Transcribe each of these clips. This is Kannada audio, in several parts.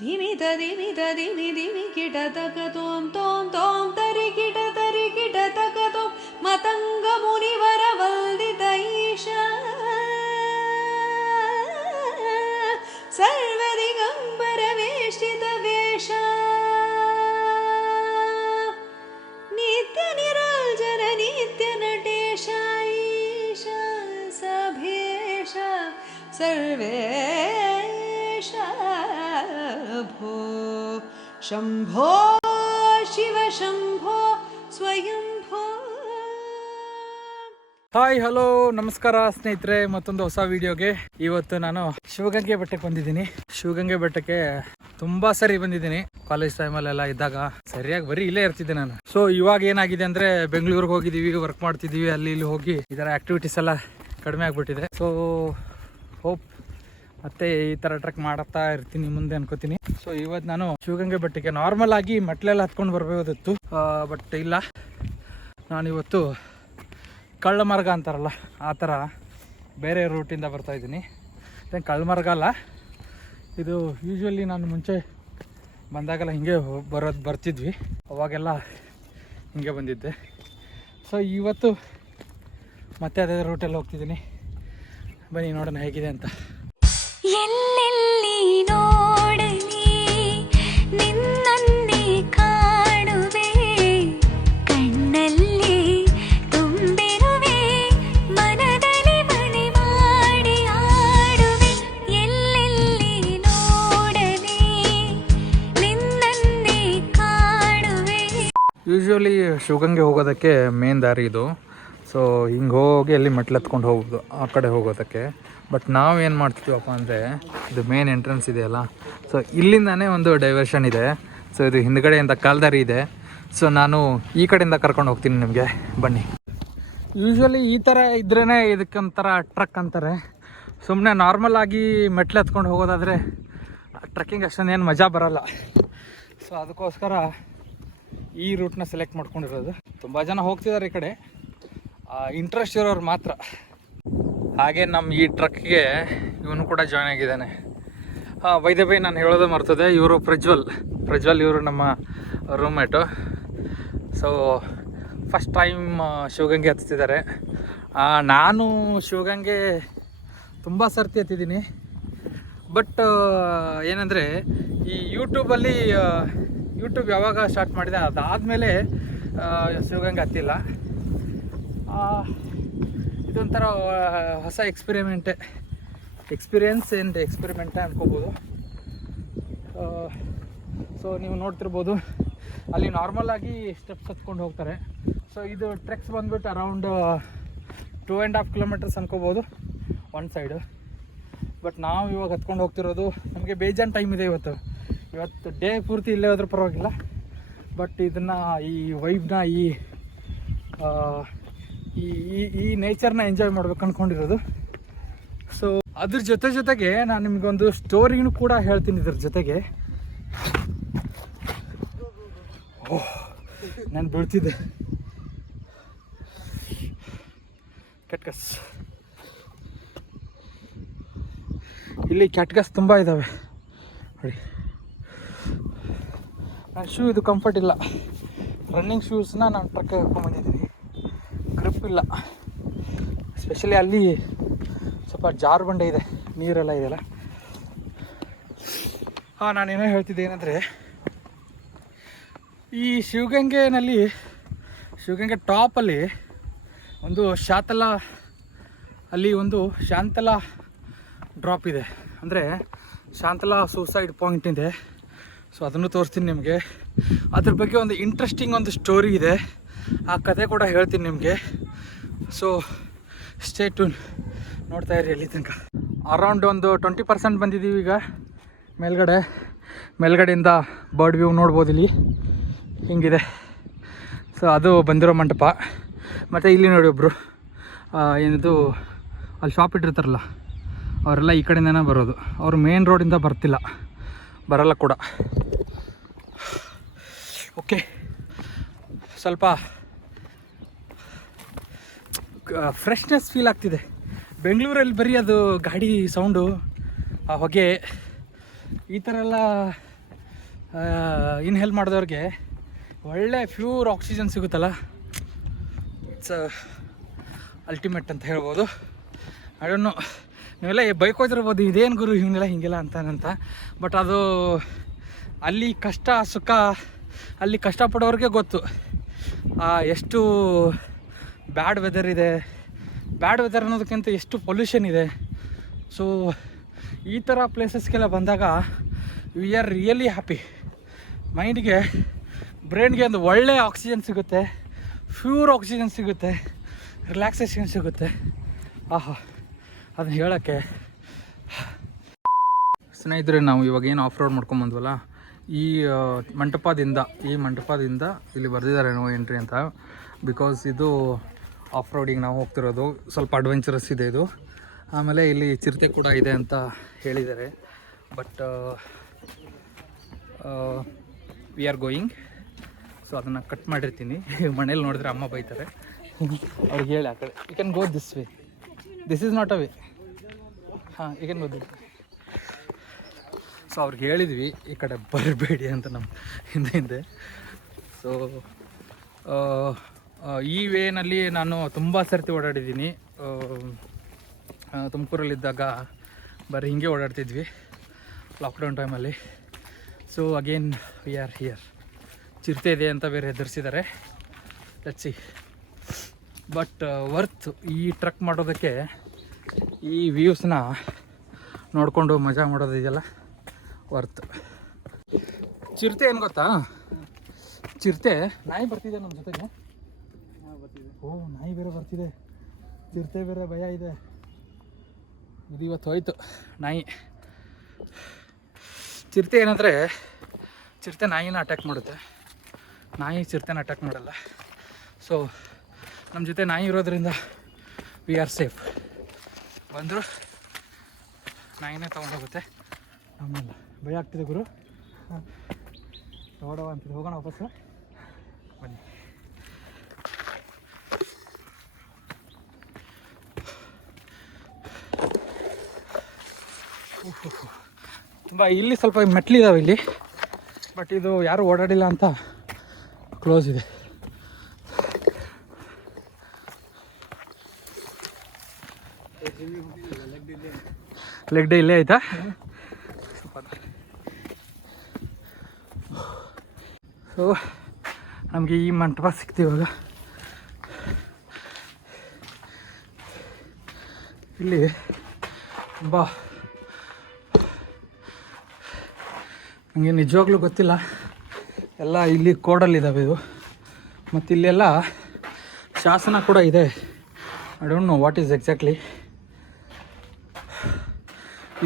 ಧಿಮಿತ ಧಿಮಿತ ಧಿಮಿ ಧಿಮಿ ಕಿಟ ತಕ ತೋಂ ತೋಂ ತೋಂ ತರಿ ಕಿಟ ತಕ ತೋಂ ಮತಂಗ ಮುನಿವರ ವಂದಿತ ಈಶ ಸರ್ವ ದಿಗಂಬರ ವೇಷ್ಟಿತ ವೇಷ ನಿತ್ಯ ನಿರಂಜನ ನಿತ್ಯ ನಟೇಶ ಈಶ ಸಭೇಶ ಸರ್ವೇಶ ಭೋ ಶಂಭೋ ಶಿವ ಶಂಭೋ ಸ್ವಯಂಭೋ. ಹಾಯ್ ಹಲೋ ನಮಸ್ಕಾರ ಸ್ನೇಹಿತರೆ, ಮತ್ತೊಂದು ಹೊಸ ವಿಡಿಯೋಗೆ. ಇವತ್ತು ನಾನು ಶಿವಗಂಗೆ ಬೆಟ್ಟಕ್ಕೆ ಬಂದಿದ್ದೀನಿ. ಶಿವಗಂಗೆ ಬೆಟ್ಟಕ್ಕೆ ತುಂಬಾ ಸರಿ ಬಂದಿದ್ದೀನಿ. ಕಾಲೇಜ್ ಟೈಮಲ್ಲೆಲ್ಲ ಇದ್ದಾಗ ಸರಿಯಾಗಿ ಬರೀ ಇಲ್ಲೇ ಇರ್ತಿದ್ದೆ ನಾನು. ಸೊ ಇವಾಗ ಏನಾಗಿದೆ ಅಂದ್ರೆ ಬೆಂಗಳೂರಿಗೆ ಹೋಗಿದ್ದೀವಿ, ವರ್ಕ್ ಮಾಡ್ತಿದ್ದೀವಿ, ಅಲ್ಲಿ ಇಲ್ಲಿ ಹೋಗಿ ಇದರ ಆಕ್ಟಿವಿಟೀಸ್ ಎಲ್ಲ ಕಡಿಮೆ ಆಗ್ಬಿಟ್ಟಿದೆ. ಸೊ ಹೋಪ್ ಮತ್ತೆ ಈ ತರ ಟ್ರೆಕ್ ಮಾಡ್ತಾ ಇರ್ತೀನಿ ಮುಂದೆ ಅನ್ಕೋತೀನಿ. ಸೊ ಇವತ್ತು ನಾನು ಶಿವಗಂಗೆ ಬೆಟ್ಟಕ್ಕೆ ನಾರ್ಮಲ್ ಆಗಿ ಮೆಟ್ಲೆಲ್ಲ ಹತ್ಕೊಂಡು ಬರ್ಬೋದಿತ್ತು, ಬಟ್ ಇಲ್ಲ. ನಾನಿವತ್ತು ಕಳ್ಳಮಾರ್ಗ ಅಂತಾರಲ್ಲ ಆ ಥರ ಬೇರೆ ರೂಟಿಂದ ಬರ್ತಾಯಿದ್ದೀನಿ. ಕಳ್ಳಮಾರ್ಗ ಅಲ್ಲ ಇದು. ಯೂಶ್ವಲಿ ನಾನು ಮುಂಚೆ ಬಂದಾಗೆಲ್ಲ ಹಿಂಗೆ ಬರ್ತಿದ್ವಿ, ಅವಾಗೆಲ್ಲ ಹಿಂಗೆ ಬಂದಿದ್ದೆ. ಸೊ ಇವತ್ತು ಮತ್ತೆ ಅದೇ ರೂಟಲ್ಲಿ ಹೋಗ್ತಿದ್ದೀನಿ. ಬನ್ನಿ ನೋಡೋಣ ಹೇಗಿದೆ ಅಂತ. ಎಲ್ಲೆಲ್ಲಿ ನೋಡಲಿ ನಿನ್ನನ್ನೇ ಕಾಣುವೆ, ಕಣ್ಣಲ್ಲಿ ತುಂಬಿರುವೆ, ಮನದಲ್ಲಿ ಮನೆ ಮಾಡಿ ಆಡುವೆ. ಎಲ್ಲೆಲ್ಲಿ ನೋಡಲಿ ನಿನ್ನನ್ನೇ ಕಾಣುವೆ. ಯೂಶ್ವಲಿ ಶಿವಗಂಗೆ ಹೋಗೋದಕ್ಕೆ ಮೇನ್ ದಾರಿ ಇದು. ಸೊ ಹಿಂಗೆ ಹೋಗಿ ಅಲ್ಲಿ ಮೆಟ್ಲು ಹತ್ಕೊಂಡು ಹೋಗ್ಬೋದು ಆ ಕಡೆ ಹೋಗೋದಕ್ಕೆ. ಬಟ್ ನಾವು ಏನು ಮಾಡ್ತಿದ್ದೀವಪ್ಪ ಅಂದರೆ, ಇದು ಮೇನ್ ಎಂಟ್ರೆನ್ಸ್ ಇದೆಯಲ್ಲ, ಸೊ ಇಲ್ಲಿಂದಾನೇ ಒಂದು ಡೈವರ್ಷನ್ ಇದೆ. ಸೊ ಇದು ಹಿಂದ್ಗಡೆಯಿಂದ ಕಾಲ್ದಾರಿ ಇದೆ. ಸೊ ನಾನು ಈ ಕಡೆಯಿಂದ ಕರ್ಕೊಂಡು ಹೋಗ್ತೀನಿ ನಿಮಗೆ, ಬನ್ನಿ. ಯೂಶ್ವಲಿ ಈ ಥರ ಇದ್ರೇ ಇದಕ್ಕೊಂಥರ ಟ್ರಕ್ ಅಂತಾರೆ. ಸುಮ್ಮನೆ ನಾರ್ಮಲ್ ಆಗಿ ಮೆಟ್ಲು ಹತ್ಕೊಂಡು ಹೋಗೋದಾದರೆ ಟ್ರಕ್ಕಿಂಗ್ ಅಷ್ಟೊಂದೇನು ಮಜಾ ಬರೋಲ್ಲ. ಸೊ ಅದಕ್ಕೋಸ್ಕರ ಈ ರೂಟ್ನ ಸೆಲೆಕ್ಟ್ ಮಾಡ್ಕೊಂಡಿರೋದು. ತುಂಬ ಜನ ಹೋಗ್ತಿದ್ದಾರೆ ಈ ಕಡೆ, ಇಂಟ್ರೆಸ್ಟ್ ಇರೋರು ಮಾತ್ರ. ಹಾಗೆ ನಮ್ಮ ಈ ಟ್ರಕ್ಗೆ ಇವನು ಕೂಡ ಜಾಯ್ನ್ ಆಗಿದ್ದಾನೆ. ಬೈ ದ ಬೈ ನಾನು ಹೇಳೋದು ಮರ್ತದೆ, ಇವರು ಪ್ರಜ್ವಲ್ ಇವರು ನಮ್ಮ roommate. So first time Shivaganga ಹತ್ತಿದ್ದಾರೆ. ನಾನು ಶಿವಗಂಗೆ ತುಂಬ ಸರ್ತಿ ಹತ್ತಿದ್ದೀನಿ. ಬಟ್ ಏನಂದರೆ ಈ ಯೂಟ್ಯೂಬ್ ಯಾವಾಗ ಸ್ಟಾರ್ಟ್ ಮಾಡಿದೆ ಅದಾದಮೇಲೆ ಶಿವಗಂಗೆ ಹತ್ತಿಲ್ಲ. ಇದೊಂಥರ ಹೊಸ ಎಕ್ಸ್ಪೀರಿಯೆನ್ಸ್ ಅನ್ಕೋಬೋದು. ಸೊ ನೀವು ನೋಡ್ತಿರ್ಬೋದು ಅಲ್ಲಿ ನಾರ್ಮಲ್ ಆಗಿ ಸ್ಟೆಪ್ಸ್ ಹತ್ಕೊಂಡು ಹೋಗ್ತಾರೆ. ಸೊ ಇದು ಟ್ರೆಕ್ಸ್ ಬಂದ್ಬಿಟ್ಟು ಅರೌಂಡ್ 2.5 ಕಿಲೋಮೀಟರ್ಸ್ ಅನ್ಕೋಬೋದು ಒನ್ ಸೈಡು. ಬಟ್ ನಾವು ಇವಾಗ ಹತ್ಕೊಂಡು ಹೋಗ್ತಿರೋದು, ನಮಗೆ ಬೇಜಾನ್ ಟೈಮ್ ಇದೆ ಇವತ್ತು ಡೇ ಪೂರ್ತಿ ಇಲ್ಲೇ ಹೋದ್ರೂ ಪರವಾಗಿಲ್ಲ. ಬಟ್ ಇದನ್ನು ಈ ವೈಬ್ನ ಈ ನೇಚರ್ನ ಎಂಜಾಯ್ ಮಾಡ್ಬೇಕು ಅಂದ್ಕೊಂಡಿರೋದು. ಸೊ ಅದ್ರ ಜೊತೆಗೆ ನಾನು ನಿಮಗೊಂದು ಸ್ಟೋರಿನೂ ಕೂಡ ಹೇಳ್ತೀನಿ ಇದ್ರ ಜೊತೆಗೆ. ನಾನು ಬೀಳ್ತಿದ್ದೆ. ಕ್ಯಾಟ್ಗಸ್, ಇಲ್ಲಿ ಕ್ಯಾಟ್ಗಸ್ ತುಂಬ ಇದ್ದಾವೆ ನೋಡಿ. ನನ್ನ ಶೂ ಇದು ಕಂಫರ್ಟ್ ಇಲ್ಲ. ರನ್ನಿಂಗ್ ಶೂಸ್ನ ನಾನು ಟ್ರಕ್ ಹಾಕ್ಕೊಂಡ್ಬಂದಿದ್ದೀನಿ. ಗ್ರಿಪ್ ಇಲ್ಲ. ಸ್ಪೆಷಲಿ ಅಲ್ಲಿ ಸ್ವಲ್ಪ ಜಾರು ಬಂಡೆ ಇದೆ, ನೀರೆಲ್ಲ ಇದೆಯಲ್ಲ. ನಾನೇನೋ ಹೇಳ್ತಿದ್ದೆ ಏನಂದರೆ, ಈ ಶಿವಗಂಗೆ ಟಾಪಲ್ಲಿ ಒಂದು ಶಾಂತಲಾ ಡ್ರಾಪ್ ಇದೆ. ಅಂದರೆ ಶಾಂತಲಾ ಸೂಸೈಡ್ ಪಾಯಿಂಟ್ ಇದೆ. ಸೊ ಅದನ್ನು ತೋರಿಸ್ತೀನಿ ನಿಮಗೆ. ಅದ್ರ ಬಗ್ಗೆ ಒಂದು ಇಂಟ್ರೆಸ್ಟಿಂಗ್ ಒಂದು ಸ್ಟೋರಿ ಇದೆ, ಆ ಕಥೆ ಕೂಡ ಹೇಳ್ತೀನಿ ನಿಮಗೆ. ಸೊ ಸ್ಟೇ ಟ್ಯೂನ್, ನೋಡ್ತಾ ಇರಿ ಅಲ್ಲಿ ತನಕ. ಅರೌಂಡ್ ಒಂದು 20% ಬಂದಿದ್ದೀವಿ ಈಗ ಮೇಲ್ಗಡೆಯಿಂದ ಬರ್ಡ್ ವ್ಯೂ ನೋಡ್ಬೋದು. ಇಲ್ಲಿ ಹಿಂಗಿದೆ. ಸೊ ಅದು ಬಂದಿರೋ ಮಂಟಪ. ಮತ್ತು ಇಲ್ಲಿ ನೋಡಿ ಒಬ್ಬರು ಏನಿದು ಅಲ್ಲಿ ಶಾಪ್ ಇಟ್ಟಿರ್ತಾರಲ್ಲ, ಅವರೆಲ್ಲ ಈ ಕಡೆಯಿಂದನೇ ಬರೋದು. ಅವರು ಮೇನ್ ರೋಡಿಂದ ಬರಲ್ಲ ಕೂಡ. ಓಕೆ, ಸ್ವಲ್ಪ ಫ್ರೆಶ್ನೆಸ್ ಫೀಲ್ ಆಗ್ತಿದೆ. ಬೆಂಗಳೂರಲ್ಲಿ ಬರೀ ಅದು ಗಾಡಿ ಸೌಂಡು, ಆ ಹೊಗೆ, ಈ ಥರ ಎಲ್ಲ ಇನ್ಹೇಲ್ ಮಾಡಿದವ್ರಿಗೆ ಒಳ್ಳೆ ಪ್ಯೂರ್ ಆಕ್ಸಿಜನ್ ಸಿಗುತ್ತಲ್ಲ, ಇಟ್ಸ್ ಅಲ್ಟಿಮೇಟ್ ಅಂತ ಹೇಳ್ಬೋದು. ಅದನ್ನು ನೀವೆಲ್ಲ ಬೈಕೋತಿರ್ಬೋದು, ಇದೇನು ಗುರು ಹಿಂಗೆಲ್ಲ ಹಿಂಗೆಲ್ಲ ಅಂತಾನಂತ. ಬಟ್ ಅದು ಅಲ್ಲಿ ಕಷ್ಟ ಸುಖ, ಅಲ್ಲಿ ಕಷ್ಟಪಡೋರಿಗೆ ಗೊತ್ತು ಎಷ್ಟು ಬ್ಯಾಡ್ ವೆದರ್ ಇದೆ. ಬ್ಯಾಡ್ ವೆದರ್ ಅನ್ನೋದಕ್ಕಿಂತ ಎಷ್ಟು ಪೊಲ್ಯೂಷನ್ ಇದೆ. ಸೊ ಈ ಥರ ಪ್ಲೇಸಸ್ಗೆಲ್ಲ ಬಂದಾಗ ವಿ ಆರ್ ರಿಯಲಿ ಹ್ಯಾಪಿ. ಮೈಂಡ್ಗೆ, ಬ್ರೈನ್ಗೆ ಒಂದು ಒಳ್ಳೆ ಆಕ್ಸಿಜನ್ ಸಿಗುತ್ತೆ, ಪ್ಯೂರ್ ಆಕ್ಸಿಜನ್ ಸಿಗುತ್ತೆ, ರಿಲ್ಯಾಕ್ಸೇಷನ್ ಸಿಗುತ್ತೆ. ಆಹಾ, ಅದನ್ನ ಹೇಳೋಕ್ಕೆ. ಸ್ನೇಹಿತರೆ, ನಾವು ಇವಾಗ ಏನು ಆಫ್ ರೋಡ್ ಮಾಡ್ಕೊಂಬಂದ್ವಲ್ಲ, ಈ ಮಂಟಪದಿಂದ ಇಲ್ಲಿ ಬರೆದಿದ್ದಾರೆ ನೋ ಎಂಟ್ರಿ ಅಂತ. ಬಿಕಾಸ್ ಇದು ಆಫ್ ರೋಡಿಗೆ ನಾವು ಹೋಗ್ತಿರೋದು, ಸ್ವಲ್ಪ ಅಡ್ವೆಂಚರಸ್ ಇದೆ ಇದು. ಆಮೇಲೆ ಇಲ್ಲಿ ಚಿರತೆ ಕೂಡ ಇದೆ ಅಂತ ಹೇಳಿದ್ದಾರೆ. But we are going. So ಅದನ್ನು ಕಟ್ ಮಾಡಿರ್ತೀನಿ. ಮನೇಲಿ ನೋಡಿದ್ರೆ ಅಮ್ಮ ಬೈತಾರೆ. ಅವ್ರಿಗೆ ಹೇಳಿ ಆ ಕಡೆ, you can go this way, this is not a way. ಹಾಂ, you can go this. So ಅವ್ರಿಗೆ ಹೇಳಿದ್ವಿ ಈ ಕಡೆ ಬರಬೇಡಿ ಅಂತ ನಮ್ಮ ಹಿಂದೆ. ಸೊ ಈ ವೇನಲ್ಲಿ ನಾನು ತುಂಬ ಸರ್ತಿ ಓಡಾಡಿದ್ದೀನಿ. ತುಮಕೂರಲ್ಲಿದ್ದಾಗ ಬರೀ ಹಿಂಗೆ ಓಡಾಡ್ತಿದ್ವಿ ಲಾಕ್ಡೌನ್ ಟೈಮಲ್ಲಿ. So again we are here. ಚಿರತೆ ಇದೆ ಅಂತ ಬೇರೆ ಹೆದರ್ಸಿದ್ದಾರೆ. Let's see. ಬಟ್ ವರ್ತ್ ಈ ಟ್ರಕ್ ಮಾಡೋದಕ್ಕೆ, ಈ ವ್ಯೂಸ್ನ ನೋಡಿಕೊಂಡು ಮಜಾ ಮಾಡೋದಿದೆಯಲ್ಲ, ವರ್ತ್. ಚಿರತೆ ಏನು ಗೊತ್ತಾ, ಚಿರತೆ ನಾಯಿ ಬರ್ತಿದೆ ನಮ್ಮ ಜೊತೆಗೆ. ಓ, ನಾಯಿ ಬೇರೆ ಬರ್ತಿದೆ, ಚಿರತೆ ಬೇರೆ ಭಯ ಇದೆ. ಇದು ಇವತ್ತು ಹೋಯ್ತು ನಾಯಿ. ಚಿರತೆ ಏನಂದರೆ, ಚಿರತೆ ನಾಯಿನ ಅಟ್ಯಾಕ್ ಮಾಡುತ್ತೆ, ನಾಯಿ ಚಿರತೆನ ಅಟ್ಯಾಕ್ ಮಾಡಲ್ಲ. ಸೊ ನಮ್ಮ ಜೊತೆ ನಾಯಿ ಇರೋದ್ರಿಂದ ವಿ ಆರ್ ಸೇಫ್. ಬಂದರು ನಾಯಿನೇ ತೊಗೊಂಡೋಗುತ್ತೆ, ನಮ್ಮಲ್ಲ. ಭಯ ಆಗ್ತಿದೆ ಗುರು, ನೋಡವ ಅಂತಿದೆ. ಹೋಗೋಣ ವಾಪಸ್ಸು, ಬನ್ನಿ. ತುಂಬ ಇಲ್ಲಿ ಸ್ವಲ್ಪ ಮೆಟ್ಲಿದ್ದಾವೆ ಇಲ್ಲಿ, ಬಟ್ ಇದು ಯಾರೂ ಓಡಾಡಿಲ್ಲ ಅಂತ ಕ್ಲೋಸ್ ಇದೆ. ಲೆಗ್ ಡೇ ಇಲ್ಲೇ ಆಯಿತಾ? ಸೊ ನಮಗೆ ಈ ಮಂಟಪ ಸಿಗ್ತೀವಾಗ. ಇಲ್ಲಿ ತುಂಬ ನನಗೆ ನಿಜವಾಗ್ಲೂ ಗೊತ್ತಿಲ್ಲ, ಎಲ್ಲ ಇಲ್ಲಿ ಕೋಡಲ್ಲಿದ್ದಾವೆ ಇದು. ಮತ್ತು ಇಲ್ಲೆಲ್ಲ ಶಾಸನ ಕೂಡ ಇದೆ. I don't know what is exactly.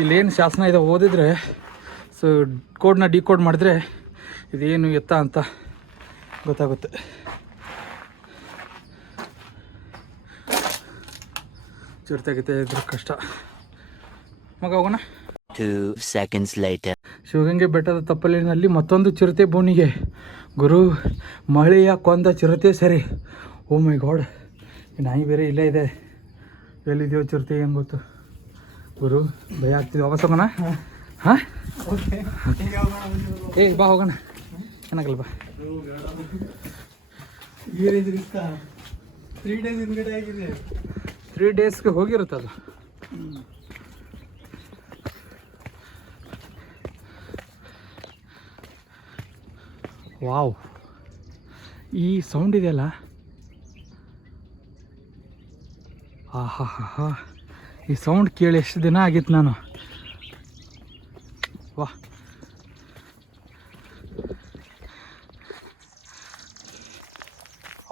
ಇಲ್ಲೇನು ಶಾಸನ ಇದೆ ಓದಿದರೆ, ಸೊ ಕೋಡ್ನ ಡಿಕೋಡ್ ಮಾಡಿದ್ರೆ ಇದೇನು ಎತ್ತ ಅಂತ ಗೊತ್ತಾಗುತ್ತೆ. ಚಿರತೆಗಿತೆ ಇದ್ರ ಕಷ್ಟ. ಮಗ ಹೋಗೋಣ. 2 seconds later. ಶಿವಗಂಗೆ ಬೆಟ್ಟದ ತಪ್ಪಲಿನಲ್ಲಿ ಮತ್ತೊಂದು ಚಿರತೆ ಬೋನಿಗೆ. ಗುರು, ಮಳೆಯ ಕೊಂದ ಚಿರತೆ ಸರಿ. ಓ ಮೈ ಗಾಡ್, ನಾಯಿ ಬೇರೆ ಇಲ್ಲೇ ಇದೆ. ಎಲ್ಲಿದೆಯೋ ಚಿರತೆ ಏನು ಗೊತ್ತು ಗುರು, ಭಯ ಆಗ್ತಿದೆ. ವಾಪಸ್ ಹೋಗೋಣ. ಹಾಂ, ಏ ಬಾ ಹೋಗೋಣ, ಚೆನ್ನಾಗಲ್ಲ ಬಾ. 3 ಡೇಸ್ಗೆ ಹೋಗಿರುತ್ತೆ ಅದು. ವಾವ್, ಈ ಸೌಂಡ್ ಇದೆಯಲ್ಲ, ಆಹಾ ಹಾ ಹಾ, ಈ ಸೌಂಡ್ ಕೇಳಿ ಎಷ್ಟು ದಿನ ಆಗಿತ್ತು ನಾನು. ವಾ,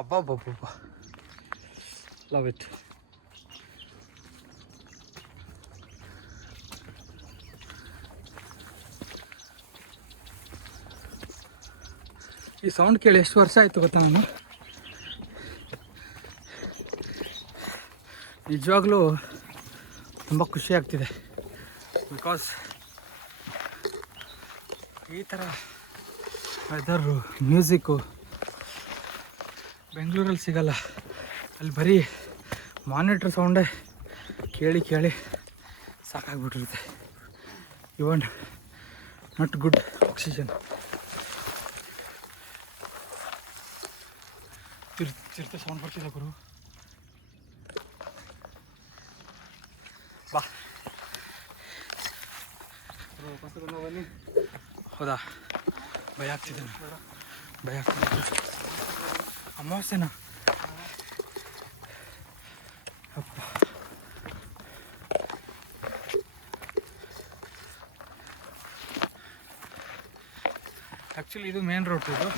ಅಬ್ಬಬ್ಬಬ್ಬ, ಲವ್ ಇಟ್. ಈ ಸೌಂಡ್ ಕೇಳಿ ಎಷ್ಟು ವರ್ಷ ಆಯಿತು ಗೊತ್ತಾ ನಾನು. ನಿಜವಾಗ್ಲೂ ತುಂಬ ಖುಷಿ ಆಗ್ತಿದೆ. ಬಿಕಾಸ್ ಈ ಥರ ವೆದರು, ಮ್ಯೂಸಿಕ್ಕು ಬೆಂಗಳೂರಲ್ಲಿ ಸಿಗಲ್ಲ. ಅಲ್ಲಿ ಬರೀ ಮಾನಿಟ್ರ್ ಸೌಂಡೇ ಕೇಳಿ ಕೇಳಿ ಸಾಕಾಗ್ಬಿಟ್ಟಿರುತ್ತೆ. ಇವನ್ ನಾಟ್ ಗುಡ್ ಆಕ್ಸಿಜನ್. ಚಿರತೆ ಸೌಂಡ್ ಬರ್ತಿದೆ ಗುರು. ಬಾ. ಹೌದಾ? ಭಯ ಆಗ್ತಿದೆ, ಭಯ ಆಗ್ತಿದೆ. ಅಮಾವಾಸ್ಯೆನಾ? ಅಪ್ಪ. ಆ್ಯಕ್ಚುಲಿ ಇದು ಮೇನ್ ರೋಡ್. ಇದು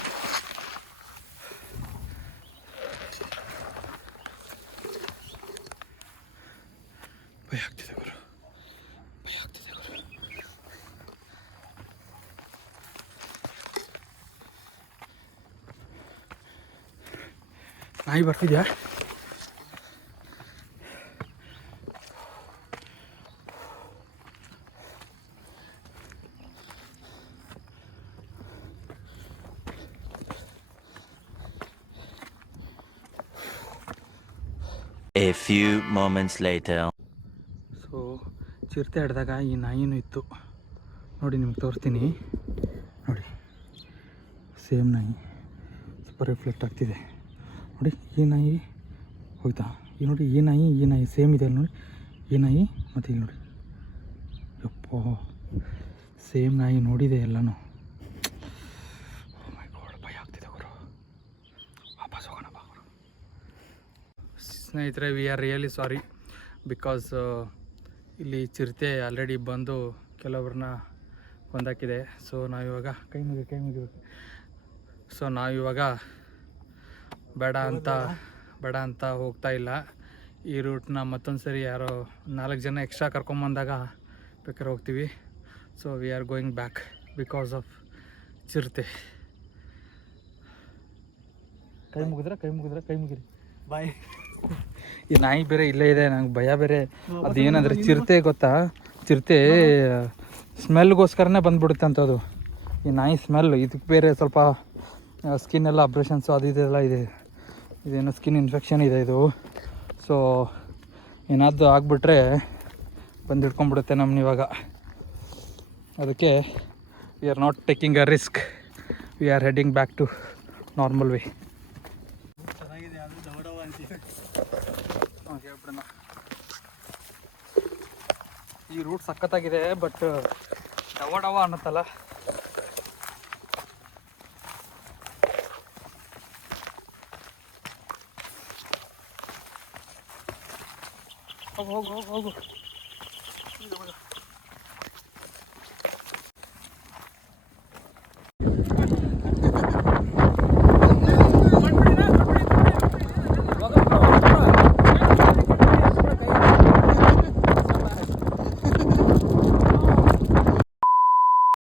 ಭಯ ಆಗ್ತಿದೆ ಗುರು, ಭಯ ಆಗ್ತಿದೆ ಗುರು. ನಾಯಿ ಬರ್ತಿದ್ಯಾ? A few moments later. So ಚಿರತೆ ಹಿಡ್ದಾಗ ಈ ನಾಯಿನೂ ಇತ್ತು ನೋಡಿ, ನಿಮ್ಗೆ ತೋರಿಸ್ತೀನಿ ನೋಡಿ. ಸೇಮ್ ನಾಯಿ ಸ್ವಲ್ಪ ರಿಫ್ಲೆಕ್ಟ್ ಆಗ್ತಿದೆ ನೋಡಿ. ಈ ನಾಯಿ ಹೋಯ್ತಾ? ಈ ನೋಡಿ, ಈ ನಾಯಿ ಸೇಮ್ ಇದೆ ನೋಡಿ. ಈ ನಾಯಿ ಮತ್ತು ಇಲ್ಲಿ ನೋಡಿ, ಯಪ್ಪೋ ಸೇಮ್ ನಾಯಿ ನೋಡಿದೆ ಎಲ್ಲನೂ. ಮೈ ಗಾಡ್, ಭಯ ಆಗ್ತಿದೆ ಗುರು. ವಾಪಸ್ ಹೋಗೋಣ ಬಾ ಗುರು. ಸ್ನೇಹಿತರೆ, we are really sorry because ಇಲ್ಲಿ ಚಿರತೆ ಆಲ್ರೆಡಿ ಬಂದು ಕೆಲವ್ರನ್ನ ಕೊಂದಾಕಿದೆ. ಸೊ ನಾವಿವಾಗ ಕೈ ಮುಗಿಬೇಕು. ಸೊ ನಾವಿವಾಗ ಬೇಡ ಅಂತ ಹೋಗ್ತಾ ಇಲ್ಲ. ಈ ರೂಟ್ನ ಮತ್ತೊಂದು ಸರಿ ಯಾರೋ 4 ಜನ ಎಕ್ಸ್ಟ್ರಾ ಕರ್ಕೊಂಬಂದಾಗ ಬೇಕಾದ್ರೆ ಹೋಗ್ತೀವಿ. So we are going back because of ಚಿರತೆ. ಕೈ ಮುಗಿರಿ ಬಾಯ್. ಈ ನಾಯಿ ಬೇರೆ ಇಲ್ಲೇ ಇದೆ, ನಂಗೆ ಭಯ ಬೇರೆ. ಅದೇನಂದರೆ ಚಿರತೆ ಗೊತ್ತಾ, ಚಿರತೆ ಸ್ಮೆಲ್ಗೋಸ್ಕರನೇ ಬಂದ್ಬಿಡುತ್ತೆ ಅಂತ ಅದು. ಈ ನಾಯಿ ಸ್ಮೆಲ್, ಇದಕ್ಕೆ ಬೇರೆ ಸ್ವಲ್ಪ ಸ್ಕಿನ್ ಎಲ್ಲ ಅಬ್ರೇಷನ್ಸು ಅದು ಇದೆಲ್ಲ ಇದೆ. ಇದೇನೋ ಸ್ಕಿನ್ ಇನ್ಫೆಕ್ಷನ್ ಇದೆ ಇದು. ಸೊ ಏನಾದರೂ ಆಗಿಬಿಟ್ರೆ ಬಂದು ಹಿಡ್ಕೊಂಡ್ಬಿಡುತ್ತೆ ನಮ್ಮನ್ನ ಇವಾಗ. ಅದಕ್ಕೆ we are not taking a risk. We are heading back to normal way. ಚೆನ್ನಾಗಿದೆ ಅದು, ಡವ ಅಂತಿದೆ. ಹೇಳ್ಬಿಡೋಣ, ಈ ರೂಟ್ ಸಖತ್ತಾಗಿದೆ, ಬಟ್ ಡವ ಅನ್ನತ್ತಲ್ಲ. ಹೋಗು